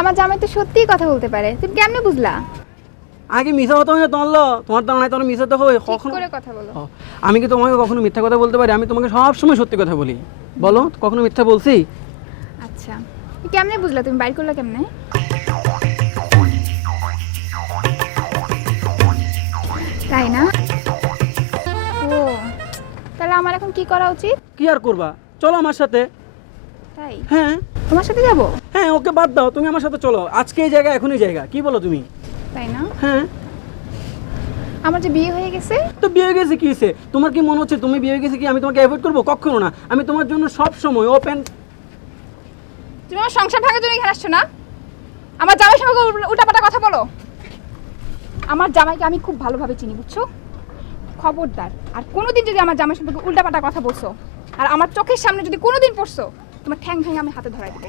আমার জামাই তো সত্যিই কথা বলতে পারে। তুমি কেমনে বুঝলা? আগে মিশা হতো না তোমার তোমার দ্বারা নাই তোমার মিশাতে হবে ঠিক কখনো করে কথা বলো। আমি কি তোমাকে কখনো মিথ্যা কথা বলতে পারি? আমি তোমাকে সব সময় সত্যি কথা বলি। বলো কখনো মিথ্যা বলছি? আচ্ছা। কেমনে বুঝলা? তুমি বাইর করলা কেমনে? তাই না? ও তাহলে আমার এখন কি করা উচিত? কি আর করবা? চলো আমার সাথে। তাই? হ্যাঁ। তোমার সাথে যাব? হ্যাঁ ওকে বাদ দাও তুমি আমার সাথে চলো। আজকে এই জায়গা এখনই জায়গা। কি বলো তুমি? তাই না? হ্যাঁ। আমার যে বিয়ে হয়ে গেছে? তো বিয়ে হয়ে গেছে কি হয়েছে? তোমার কি মনে হচ্ছে তুমি বিয়ে হয়ে গেছে কি আমি তোমাকে অ্যাভয়েড করব? কখনো না। আমি তোমার জন্য সব সময় ওপেন তুমি আমার সংসার ভাঙার জন্য এখানে আসছো না? আমার জামাই সঙ্গে উল্টাপাটা কথা বলো। আমার জামাইকে আমি খুব ভালোভাবে চিনি বুঝছ? খবরদার। আর কোনোদিন যদি আমার জামাই সম্পর্কে উল্টাপাটা কথা বলছো আর আমার চোখের সামনে যদি কোনোদিন পড়ছো তোমার ঠ্যাং ভেঙে আমি হাতে ধরাই দেবো।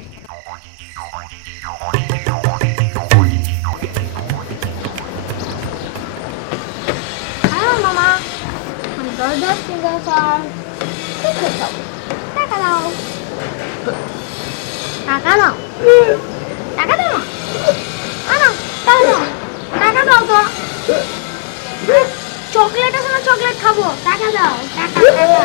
হ্যালো মামা। দাও টাকা টাকা টাকা দাও চকলেট আছে না, চকলেট খাব। টাকা দাও, টাকা টাকা।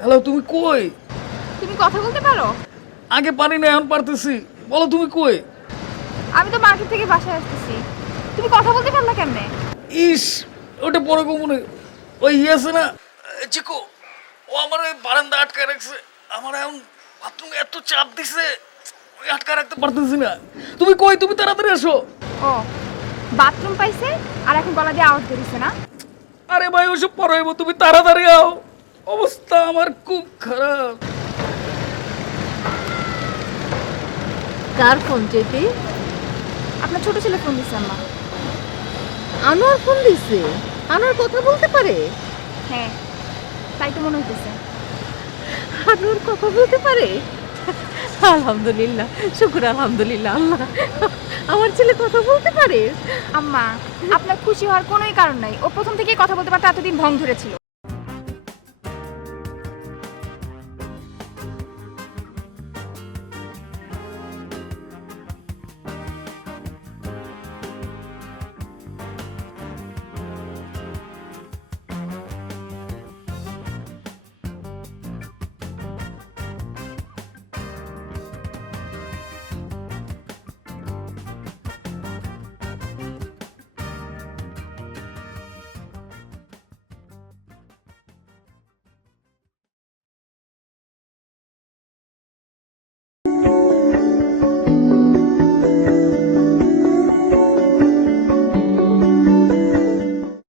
হ্যালো তুমি কই? তুমি কথা বলতে পারো? আগে পারি না এখন পারতেছি। বলো তুমি কই? আমি তো মার্কেট থেকে বাসায় আসতেছি। তুমি কথা বলতে পারলা কেমনে? ইস ওটা পরে মনে ওই ইয়ে আছে না চিকু ও আমার ওই বারান্দা আটকায় রাখছে। আমার এখন বাথরুমে এত চাপ দিছে ওই আটকা রাখতে পারতেছি না। তুমি কই? তুমি তাড়াতাড়ি এসো। ও বাথরুম পাইছে আর এখন গলা দিয়ে আওয়াজ বেরিয়েছে না? আরে ভাই ওসব পরে তুমি তাড়াতাড়ি আও। অবস্থা আমার খুব খারাপ। কার ফোন চেপে? আপনার ছোট ছেলে ফোন দিচ্ছে আম্মা। আনোয়ার ফোন দিছে? আনোয়ার কথা বলতে পারে? হ্যাঁ তাই তো মনে হইতেছে। আনোয়ার কথা বলতে পারে? আলহামদুলিল্লাহ শুকুর আলহামদুলিল্লাহ আল্লাহ। আমার ছেলে কথা বলতে পারে? আম্মা আপনার খুশি হওয়ার কোনোই কারণ নাই। ও প্রথম থেকেই কথা বলতে পারতো এতদিন ভং ধরেছিল।